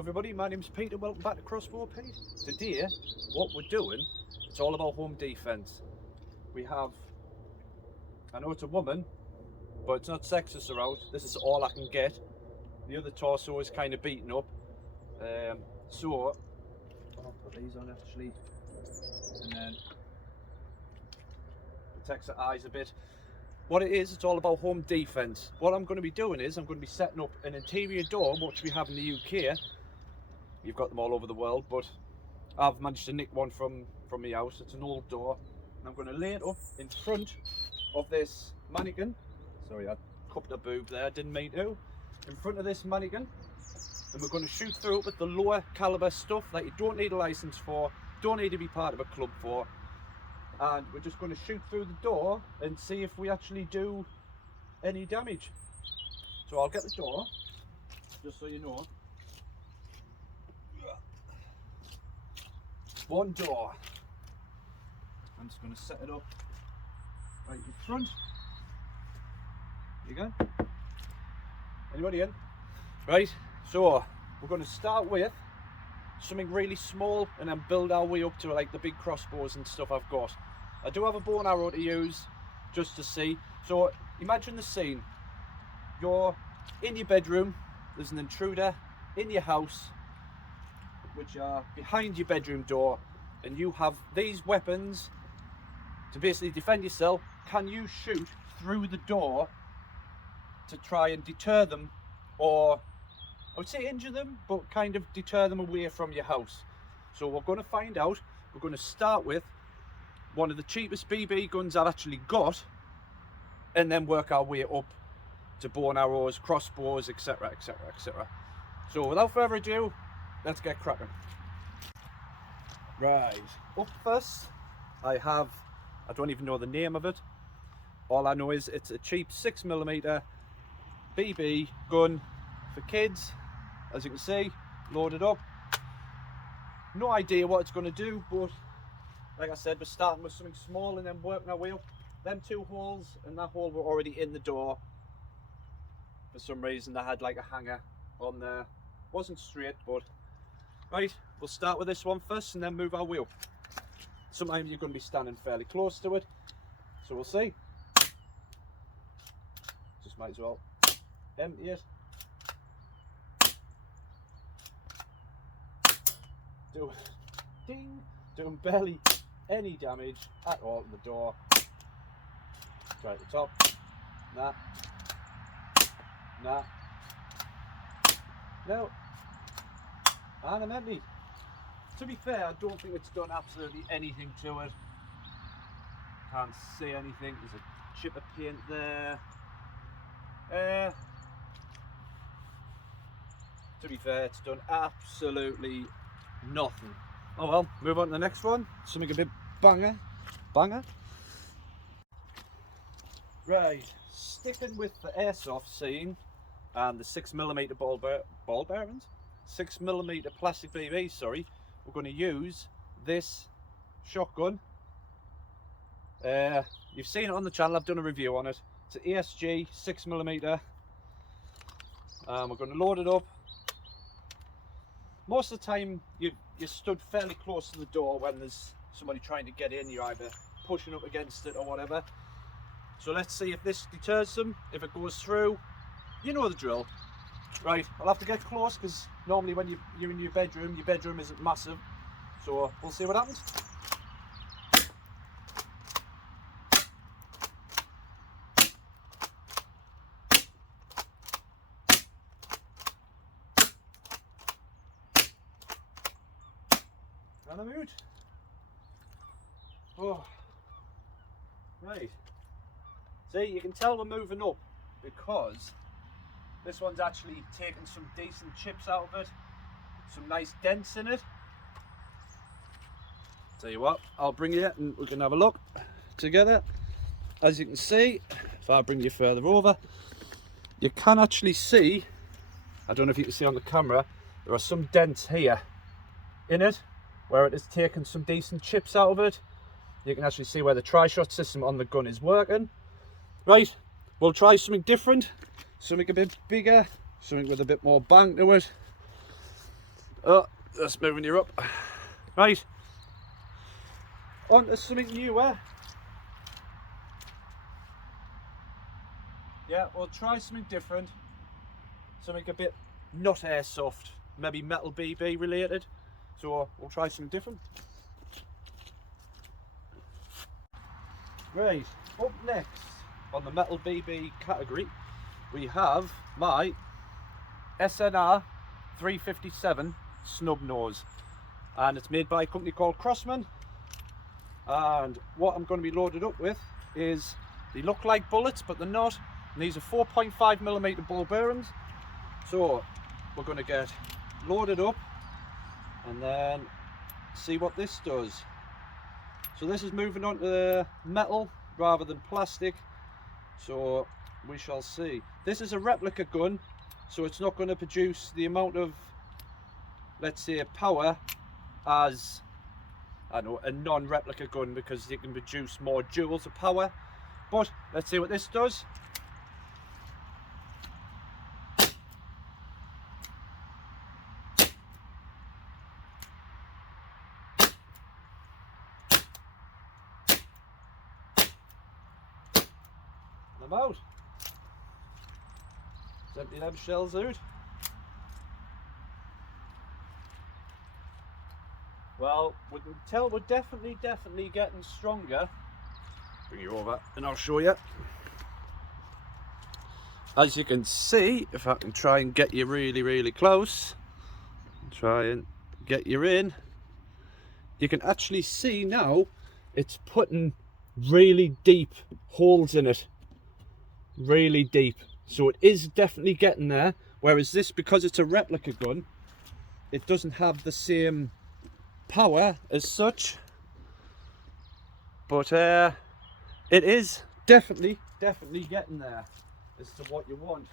everybody, my name's Peter, welcome back to Crossbow Pete. Today, what we're doing, it's all about home defence. We have, I know it's a woman, but it's not sexist around, this is all I can get. The other torso is kind of beaten up. So, I'll put these on actually, and then protects the eyes a bit. What it is, it's all about home defence. What I'm going to be doing is, I'm going to be setting up an interior door, which we have in the UK. You've got them all over the world, but I've managed to nick one from my house. It's an old door, and I'm going to lay it up in front of this mannequin. Sorry, I cupped a boob there, didn't mean to. In front of this mannequin, and we're going to shoot through it with the lower caliber stuff that you don't need a license for, don't need to be part of a club for. And we're just going to shoot through the door and see if we actually do any damage. So I'll get the door, just so you know. One door. I'm just going to set it up right in front. There you go. Anybody in? Right, so we're going to start with something really small and then build our way up to like the big crossbows and stuff I've got. I do have a bow and arrow to use just to see. So imagine the scene. You're in your bedroom, there's an intruder in your house, which are behind your bedroom door, and you have these weapons to basically defend yourself. Can you shoot through the door to try and deter them, or I would say injure them, but kind of deter them away from your house? So we're going to find out. We're going to start with one of the cheapest BB guns I've actually got, and then work our way up to bow and arrows, crossbows, etc, etc, etc. So without further ado, let's get cracking. Right, up first I don't even know the name of it. All I know is it's a cheap 6mm BB gun for kids. As you can see, loaded up. No idea what it's going to do, but like I said, we're starting with something small and then working our way up. Them two holes and that hole were already in the door. For some reason they had like a hanger on there. Wasn't straight, but right, we'll start with this one first and then move our way up. Sometimes you're going to be standing fairly close to it, so we'll see. Just might as well empty it. Doing barely any damage at all to the door. Try at the top. Nah. No. And I'm empty. To be fair, I don't think it's done absolutely anything to it. Can't see anything. There's a chip of paint there. To be fair, it's done absolutely nothing. Oh well, move on to the next one. Something a bit banger. Right, sticking with the airsoft scene and the 6mm ball bearings, 6mm plastic BB, sorry, we're going to use this shotgun. You've seen it on the channel, I've done a review on it. It's an ASG 6mm. We're going to load it up. Most of the time you stood fairly close to the door when there's somebody trying to get in. You're either pushing up against it or whatever. So let's see if this deters them, if it goes through. You know the drill. Right, I'll have to get close because normally when you're in your bedroom isn't massive. So we'll see what happens. And I'm out. Oh, right. See, you can tell we're moving up because this one's actually taken some decent chips out of it, some nice dents in it. Tell you what, I'll bring you and we can have a look together. As you can see, if I bring you further over, you can actually see, I don't know if you can see on the camera, there are some dents here in it where it has taken some decent chips out of it. You can actually see where the tri-shot system on the gun is working. Right, we'll try something different, something a bit bigger, something with a bit more bang to it. Oh, that's moving you up. Right, on to something newer. Yeah, we'll try something different. Something a bit not airsoft, maybe metal BB related. So we'll try something different. Right, up next on the metal BB category, we have my SNR 357 snub nose, and it's made by a company called Crossman. And what I'm going to be loaded up with is, they look like bullets but they're not, and these are 4.5mm ball bearings. So we're going to get loaded up and then see what this does. So this is moving on to the metal rather than plastic, so we shall see. This is a replica gun, so it's not going to produce the amount of, let's say, power as, I know, a non-replica gun, because it can produce more joules of power. But let's see what this does. I'm out. Let's empty them shells out. Well, we can tell we're definitely getting stronger. Bring you over and I'll show you. As you can see, if I can try and get you really close, try and get you in, you can actually see now it's putting really deep holes in it. Really deep. So it is definitely getting there. Whereas this, because it's a replica gun, it doesn't have the same power as such. But it is definitely getting there as to what you want.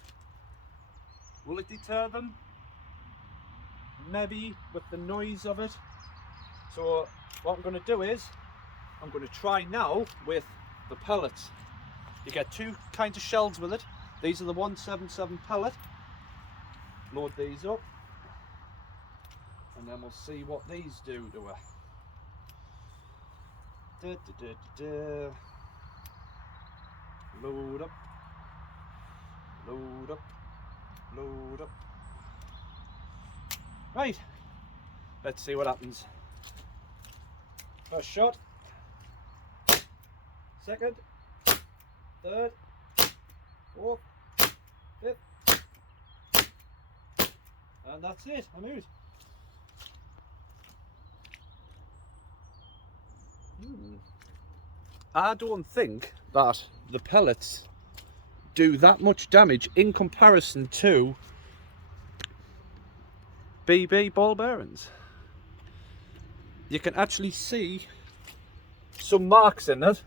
Will it deter them? Maybe, with the noise of it. So what I'm going to do is, I'm going to try now with the pellets. You get two kinds of shells with it. These are the 177 pellet. Load these up, and then we'll see what these do to her. Load up, load up, load up. Right, let's see what happens. First shot, second, third, fourth, fifth, and that's it. I'm out. I don't think that the pellets do that much damage in comparison to BB ball bearings. You can actually see some marks in it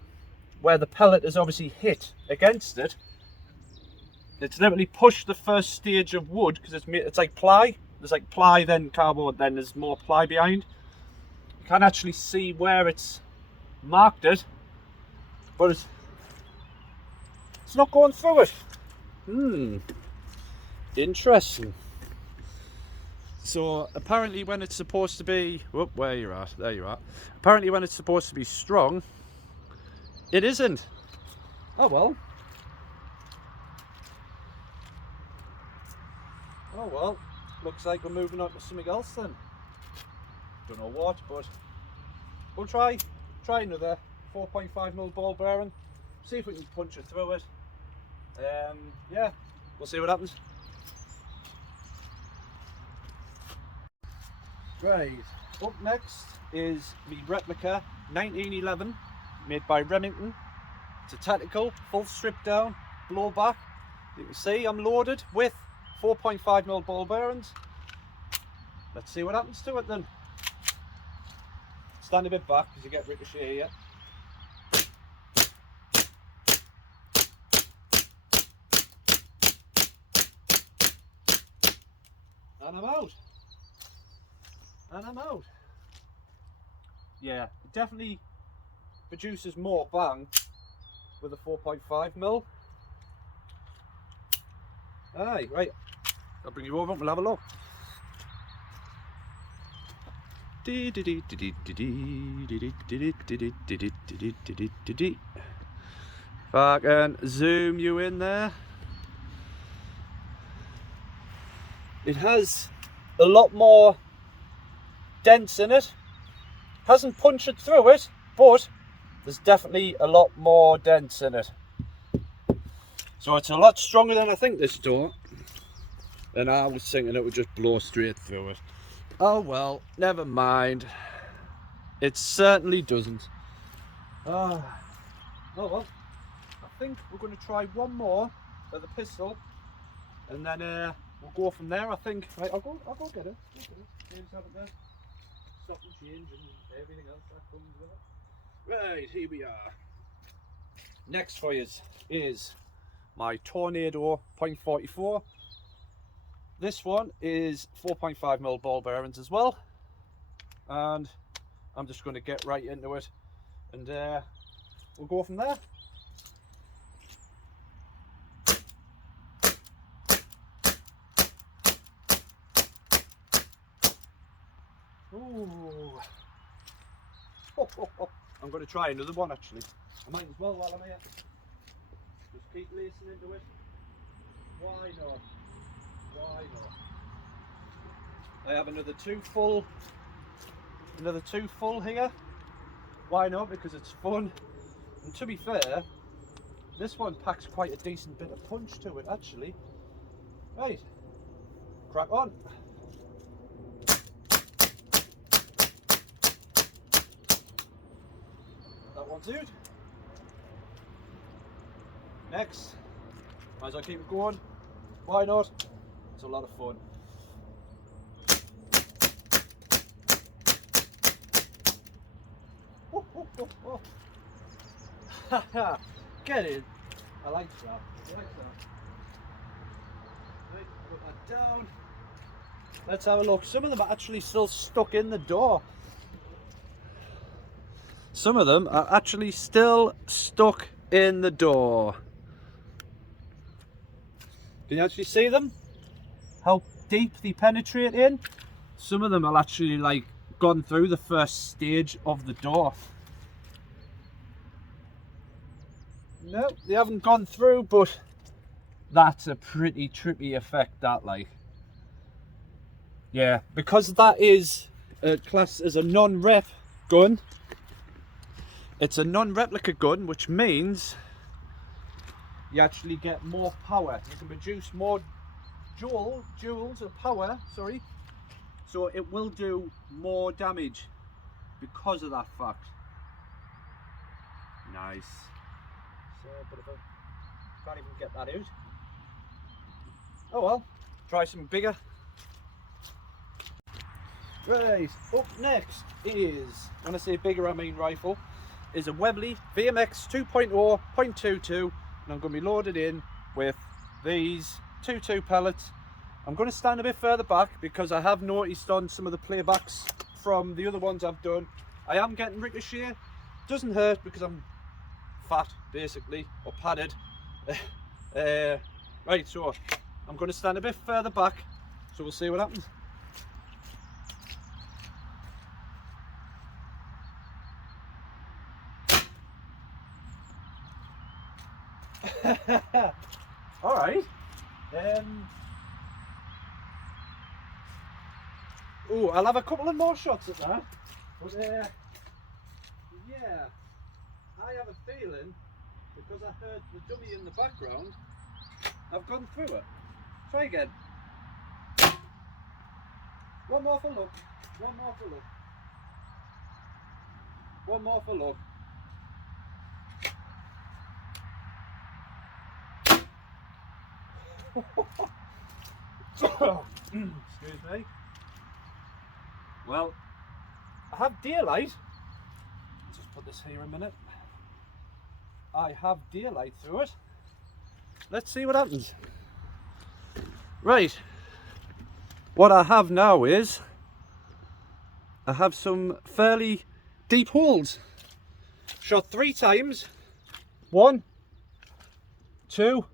where the pellet has obviously hit against it. It's literally pushed the first stage of wood, because it's like ply. There's like ply, then cardboard, then there's more ply behind. You can actually see where it's marked it, but it's not going through it. Interesting. So apparently when it's supposed to be, whoop, where you're at, there you are. Apparently when it's supposed to be strong, it isn't. Oh well. Oh well, looks like we're moving on to something else then. Don't know what, but we'll try another 4.5mm ball bearing, see if we can punch it through it. Yeah, we'll see what happens. Right, up next is the replica 1911, made by Remington. It's a tactical, full strip down, blowback. You can see I'm loaded with 4.5mm ball bearings. Let's see what happens to it then. Stand a bit back because you get ricochet here. And I'm out. And I'm out. Yeah, it definitely produces more bang with a 4.5mm. Aye, right. I'll bring you over and we'll have a look. If I can zoom you in there. It has a lot more dents in it. Hasn't punctured through it, but there's definitely a lot more dents in it. So it's a lot stronger than I think, this door. And I was thinking it would just blow straight through it. Oh well, never mind. It certainly doesn't. Oh well. I think we're going to try one more of the pistol, and then we'll go from there. I think. Right, I'll go get it. James, have it there. Stop and change and everything else that comes with it. Right, here we are. Next for you is my Tornado .44. This one is 4.5mm ball bearings as well, and I'm just going to get right into it, and we'll go from there. Ooh. I'm going to try another one actually. I might as well while I'm here. Just keep lacing into it. Why not? Why not? I have another two full here. Why not? Because it's fun. And to be fair, this one packs quite a decent bit of punch to it actually. Right, crack on. That one's out. Next, might as well keep it going. Why not? It's a lot of fun. Get in. I like that. I like that. Right, put that down. Let's have a look. Some of them are actually still stuck in the door. Some of them are actually still stuck in the door. Can you actually see them? How deep they penetrate in? Some of them are actually like gone through the first stage of the door. No, they haven't gone through, but that's a pretty trippy effect, that, like. Yeah, because that is classed as a non-rep gun. It's a non-replica gun, which means you actually get more power. You can produce more joules of power, sorry. So it will do more damage because of that fact. Nice. So, but if I can't even get that out. Oh well, try something bigger. Right, up next is, when I say bigger I mean rifle, is a Webley VMX 2.0 .22, and I'm going to be loaded in with these 2.2 pellets. I'm going to stand a bit further back because I have noticed on some of the playbacks from the other ones I've done, I am getting ricochet. Doesn't hurt because I'm fat basically, or padded. Right, so I'm going to stand a bit further back, so we'll see what happens. All right. Oh, I'll have a couple of more shots at that. But yeah, I have a feeling, because I heard the dummy in the background, I've gone through it. Try again. One more for luck. One more for luck. One more for luck. Excuse me. Well, I have daylight. Just put this here a minute. I have daylight through it. Let's see what happens. Right. What I have now is I have some fairly deep holes. Shot 3 times. 1, 2,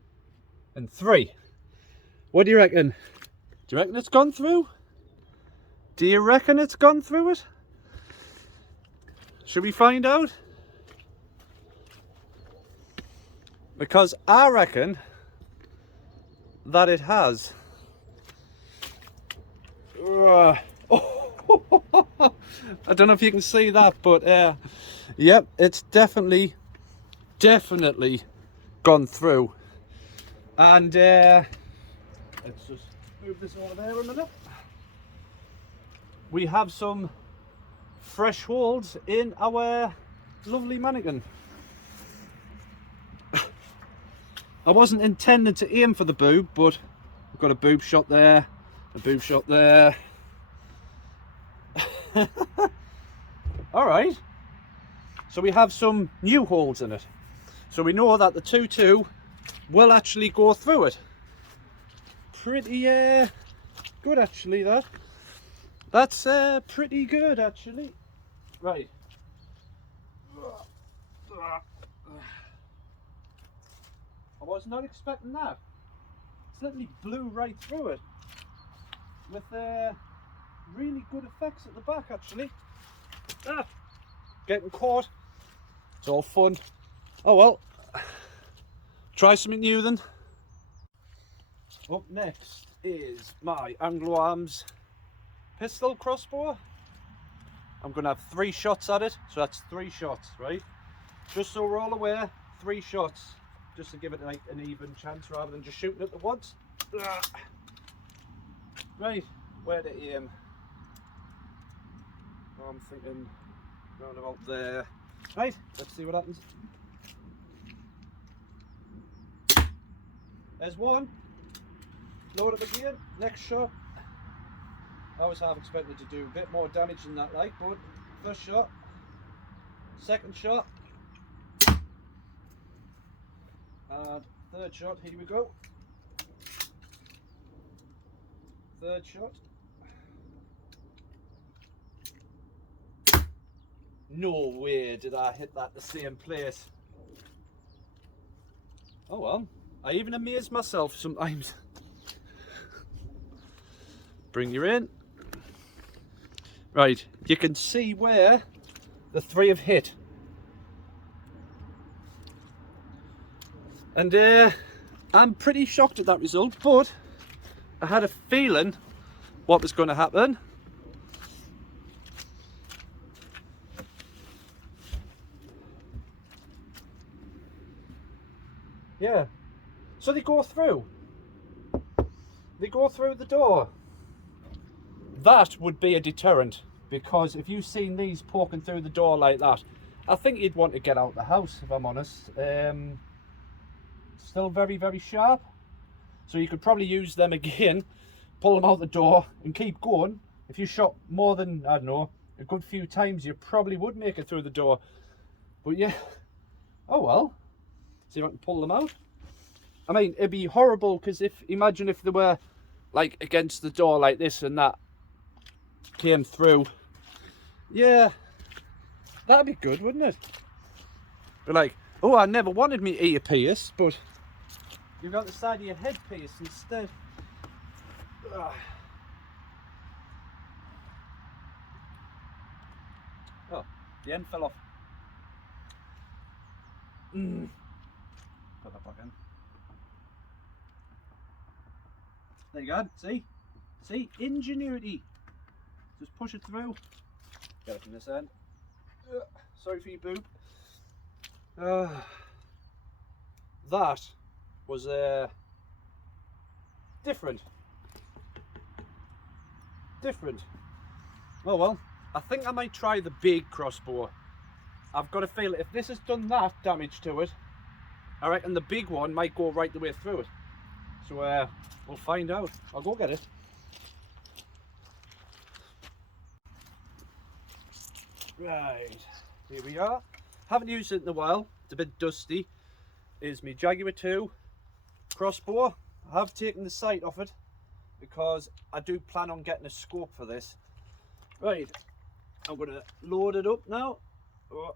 and 3. What do you reckon? Do you reckon it's gone through? Do you reckon it's gone through it? Should we find out? Because I reckon that it has. I don't know if you can see that, but yep, it's definitely gone through. And let's just move this over there a minute. We have some fresh holes in our lovely mannequin. I wasn't intending to aim for the boob, but we've got a boob shot there, a boob shot there. Alright, so we have some new holes in it. So we know that the 2.2 will actually go through it. Pretty good actually, that's pretty good actually. Right. I was not expecting that. It's literally blew right through it with really good effects at the back actually. Getting caught. It's all fun. Oh well. Try something new then. Up next is my Anglo Arms pistol crossbow. I'm going to have 3 shots at it, so that's 3 shots, right? Just so we're all aware, 3 shots, just to give it like an even chance rather than just shooting it at once. Right, where to aim? Oh, I'm thinking round about there. Right, let's see what happens. There's one. Load it again. Next shot. I was half expected to do a bit more damage than that, like, but first shot, second shot, and third shot. Here we go. Third shot. No way did I hit that the same place. Oh well, I even amaze myself sometimes. Bring you in. Right, you can see where the 3 have hit. And I'm pretty shocked at that result, but I had a feeling what was going to happen. Yeah, so they go through. They go through the door. That would be a deterrent, because if you've seen these poking through the door like that, I think you'd want to get out the house, if I'm honest. Still very sharp, so you could probably use them again, pull them out the door and keep going. If you shot more than, I don't know, a good few times, you probably would make it through the door. But yeah, oh well, see if I can pull them out. I mean, it'd be horrible, because imagine if they were like against the door like this and that came through. Yeah, that'd be good, wouldn't it? But like, oh, I never wanted me ear pierced, but you've got the side of your head pierced instead. Ugh. Oh, the end fell off. Put that back in. There you go. See, ingenuity. Just push it through. Get it from this end. Sorry for your boob. That was different. Oh well, I think I might try the big crossbow. I've got a feeling if this has done that damage to it, I reckon the big one might go right the way through it. So we'll find out. I'll go get it. Right, here we are. Haven't used it in a while. It's a bit dusty. Is my Jaguar 2 crossbow. I have taken the sight off it because I do plan on getting a scope for this. Right, I'm going to load it up now. Oh.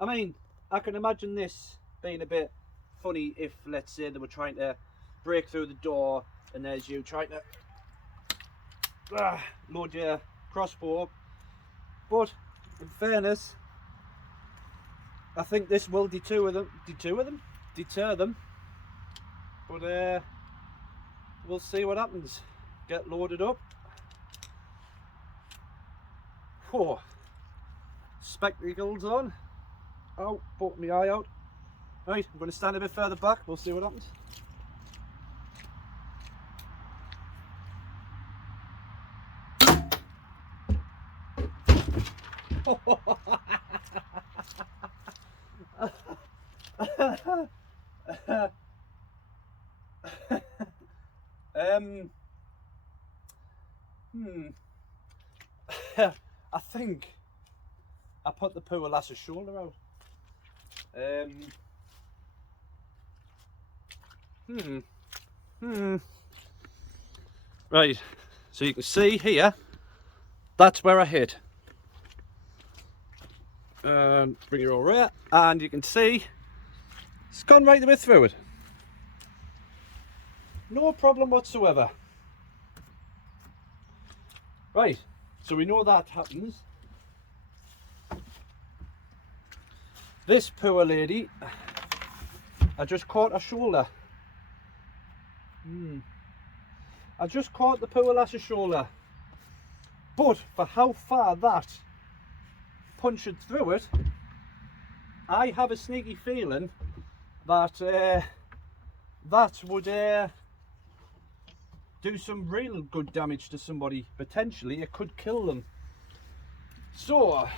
I mean, I can imagine this being a bit funny if, let's say, they were trying to break through the door and there's you trying to load your crossbow up. But in fairness, I think this will deter them. But we'll see what happens. Get loaded up. Oh, spectacles on. Oh, put my eye out. Right, I'm going to stand a bit further back. We'll see what happens. I think I put the poor lass's shoulder out. Right, so you can see here, that's where I hit. Bring it over here, and you can see it's gone right the way through it. No problem whatsoever. Right, so we know that happens. This poor lady, I just caught her shoulder. I just caught the poor lass's shoulder. But for how far that punched through it, I have a sneaky feeling that that would do some real good damage to somebody. Potentially it could kill them. So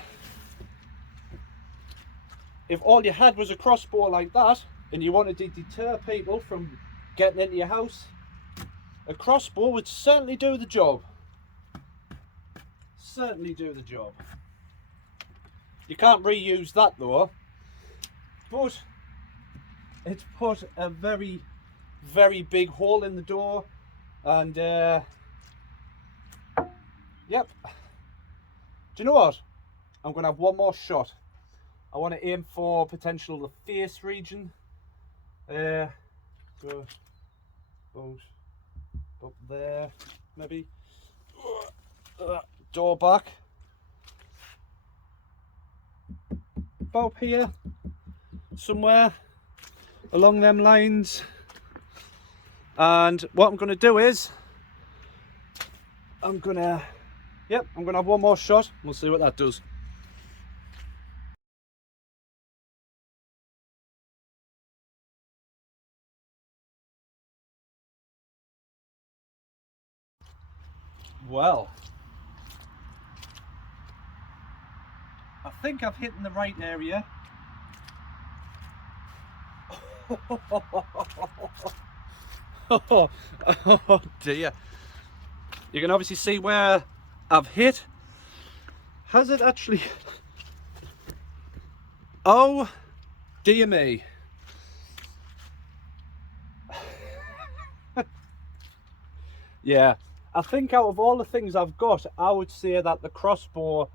if all you had was a crossbow like that and you wanted to deter people from getting into your house, a crossbow would certainly do the job. Certainly do the job. You can't reuse that though, but it's put a very, very big hole in the door. And yep. Do you know what? I'm going to have one more shot. I want to aim for potential the face region. So goes up there, maybe. Door back. About here, somewhere along them lines. And what I'm going to do is, I'm going to have one more shot. We'll see what that does. Well, I think I've hit in the right area. Oh dear. You can obviously see where I've hit. Has it actually? Oh dear me. Yeah, I think out of all the things I've got, I would say that the crossbow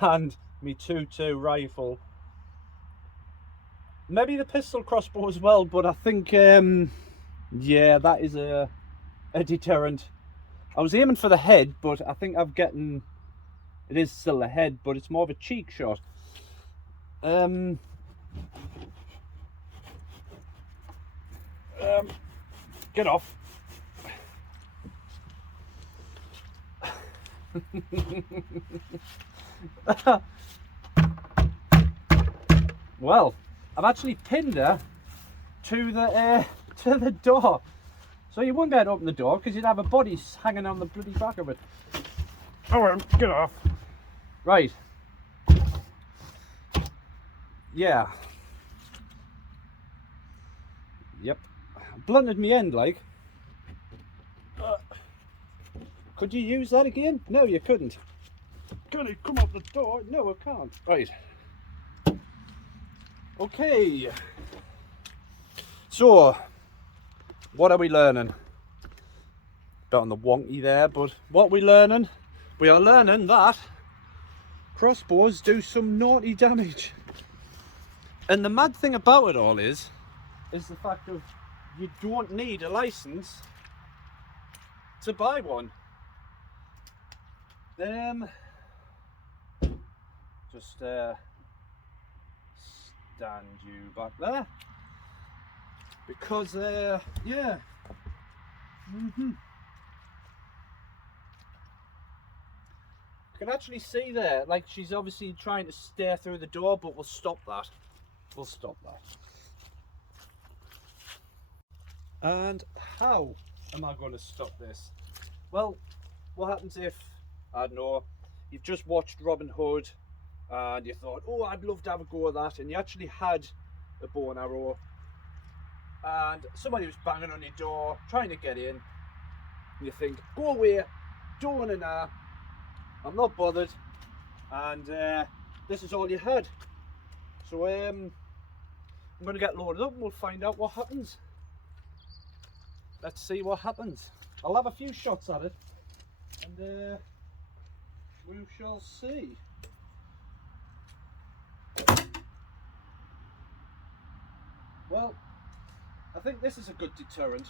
and my 2.2 rifle, maybe the pistol crossbow as well, but I think yeah, that is a deterrent. I was aiming for the head, but I think it is still the head, but it's more of a cheek shot. Get off. Well, I've actually pinned her to the door, so you wouldn't be able to open the door because you'd have a body hanging on the bloody back of it. Oh, get off. Right. Yeah. Yep. Blunted me end like. Could you use that again? No, you couldn't. Can it come up the door? No, I can't. Right. Okay. So, what are we learning? Bit on the wonky there, but what are we learning? We are learning that crossbows do some naughty damage. And the mad thing about it all is the fact of you don't need a license to buy one. just stand you back there, because yeah. You can actually see there, like she's obviously trying to stare through the door, but we'll stop that. We'll stop that. And how am I going to stop this? Well, what happens if, I don't know, you've just watched Robin Hood and you thought, oh, I'd love to have a go at that, and you actually had a bow and arrow and somebody was banging on your door trying to get in, and you think, go away, don't want to know, I'm not bothered, and this is all you had. So I'm going to get loaded up and we'll find out what happens. Let's see what happens. I'll have a few shots at it and we shall see. Well, I think this is a good deterrent.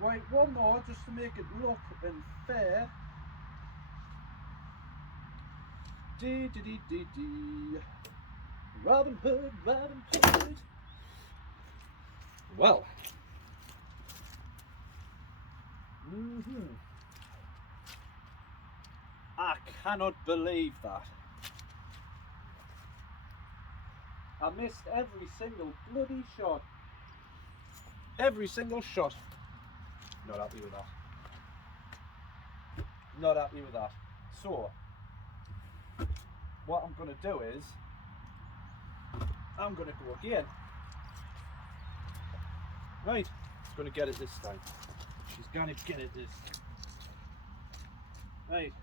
Right, one more just to make it look and fair. Dee dee dee dee dee. Robin Hood, Robin Hood. Well. I cannot believe that. I missed every single bloody shot. Every single shot. Not happy with that. Not happy with that. So, what I'm going to do is, I'm going to go again. Right, she's going to get it this time. She's going to get it this time. Right.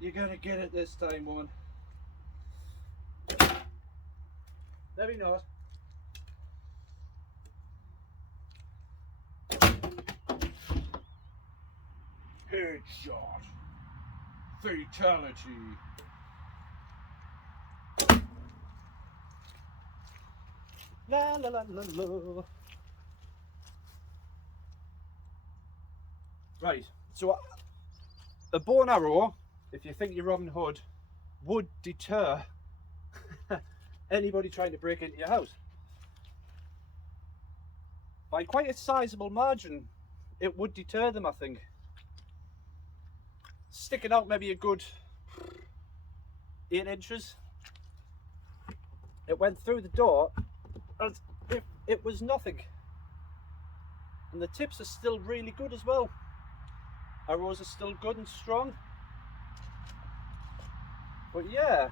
You're going to get it this time, woman. Maybe not. Headshot. Fatality. La la la la la. Right, so a bow and arrow, if you think you're Robin Hood, would deter anybody trying to break into your house. By quite a sizable margin, it would deter them, I think. Sticking out maybe a good 8 inches. It went through the door as if it was nothing. And the tips are still really good as well. Arrows are still good and strong. But yeah,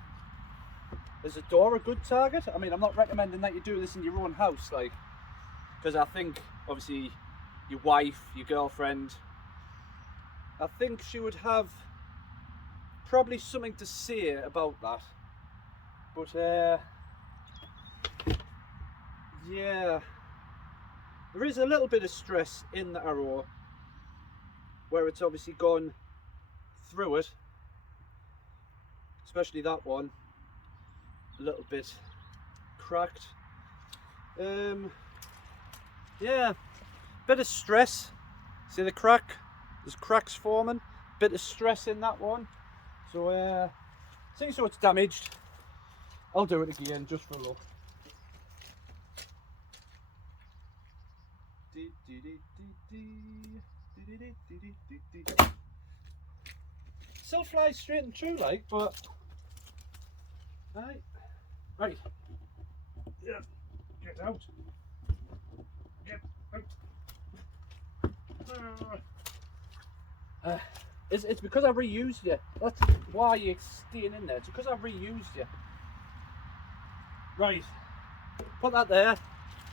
is a door a good target? I mean, I'm not recommending that you do this in your own house, like, because I think obviously your wife, your girlfriend, I think she would have probably something to say about that. But yeah, there is a little bit of stress in the arrow where it's obviously gone through it, especially that one, a little bit cracked. Yeah, bit of stress. See the crack? There's cracks forming. Bit of stress in that one. So see, so it's damaged. I'll do it again just for a look. Still flies straight and true, like, but right. Yeah, get out. Get out. It's because I reused you. That's why you're staying in there. It's because I reused you. Right. Put that there,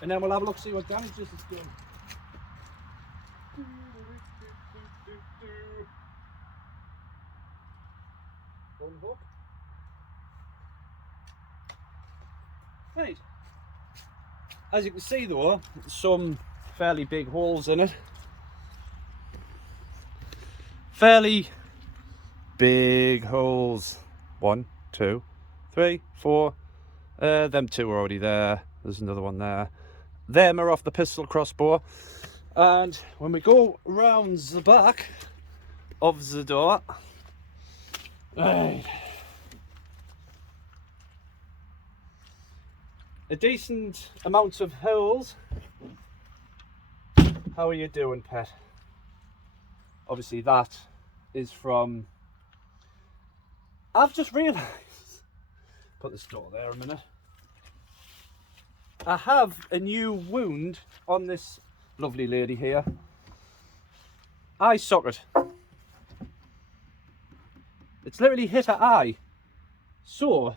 and then we'll have a look, see what damage this is doing. Unhook. Right. As you can see though, some fairly big holes in it. Fairly big holes. 1, 2, 3, 4. Them 2 are already there. There's another one there. Them are off the pistol crossbow. And when we go round the back of the door, right, a decent amount of holes. How are you doing, pet? Obviously that is from, I've just realised, put this door there a minute, I have a new wound on this lovely lady here. Eye socket. It's literally hit her eye. So,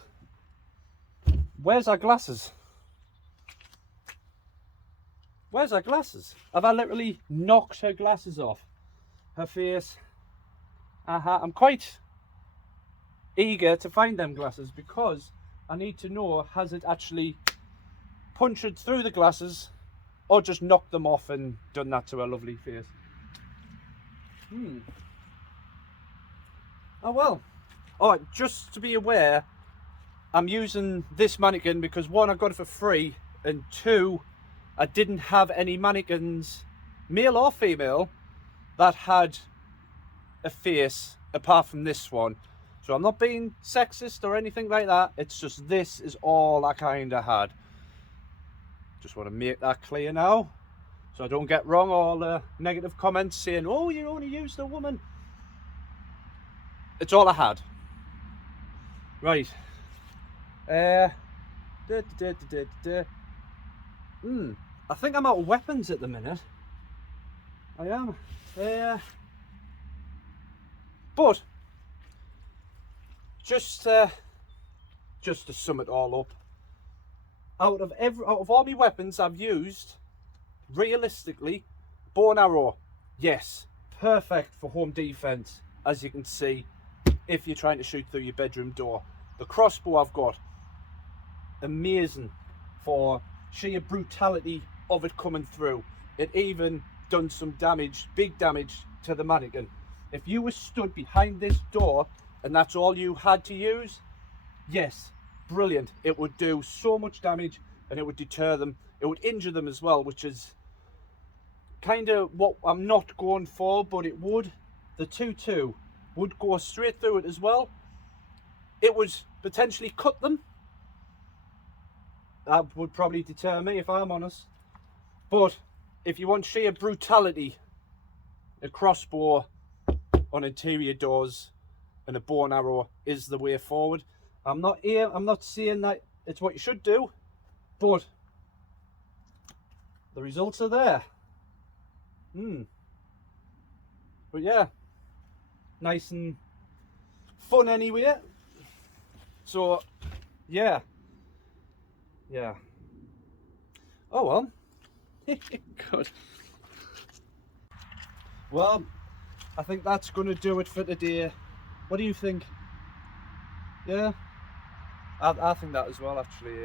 where's her glasses? Where's her glasses? Have I literally knocked her glasses off? Her face. I'm quite eager to find them glasses because I need to know, has it actually punctured through the glasses or just knocked them off and done that to her lovely face? Oh well. Alright, just to be aware, I'm using this mannequin because one, I got it for free, and two, I didn't have any mannequins, male or female, that had a face apart from this one. So I'm not being sexist or anything like that, it's just this is all I kind of had. Just want to make that clear now, so I don't get wrong all the negative comments saying, oh, you only used a woman. It's all I had. Right. I think I'm out of weapons at the minute. I am. But just to sum it all up, out of all my weapons I've used, realistically, bow and arrow, yes, perfect for home defense, as you can see, if you're trying to shoot through your bedroom door. The crossbow I've got, amazing for sheer brutality of it coming through. It even done some damage, big damage to the mannequin. If you were stood behind this door and that's all you had to use, yes, brilliant. It would do so much damage and it would deter them. It would injure them as well, which is kind of what I'm not going for, but it would. The 2-2 would go straight through it as well. It would potentially cut them. That would probably deter me, if I'm honest. But if you want sheer brutality, a crossbow on interior doors and a bow and arrow is the way forward. I'm not saying that it's what you should do, but the results are there. But yeah, nice and fun anyway. So yeah. Oh well. Good. Well, I think that's going to do it for today. What do you think? Yeah, I think that as well, actually.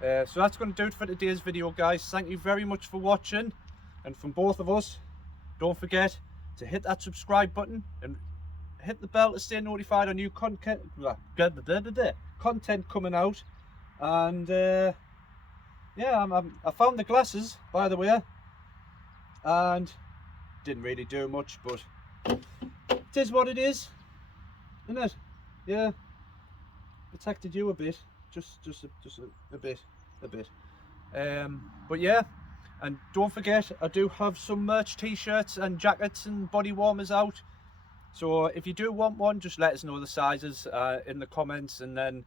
So that's going to do it for today's video, guys. Thank you very much for watching, and from both of us, don't forget to hit that subscribe button and hit the bell to stay notified on new content coming out. And yeah, I found the glasses, by the way, and didn't really do much, but it is what it is, isn't it? Yeah, protected you a bit, just a bit. But yeah, and don't forget, I do have some merch, t-shirts and jackets and body warmers out. So if you do want one, just let us know the sizes in the comments, and then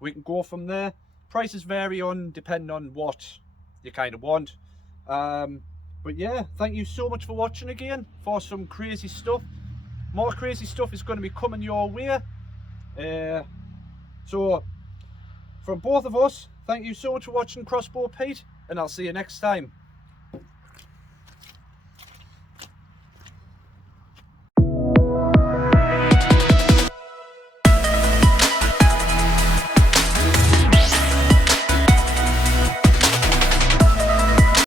we can go from there. Prices vary depending on what you kind of want. But yeah, thank you so much for watching again for some crazy stuff. More crazy stuff is going to be coming your way. So from both of us, thank you so much for watching Crossbow Pete, and I'll see you next time.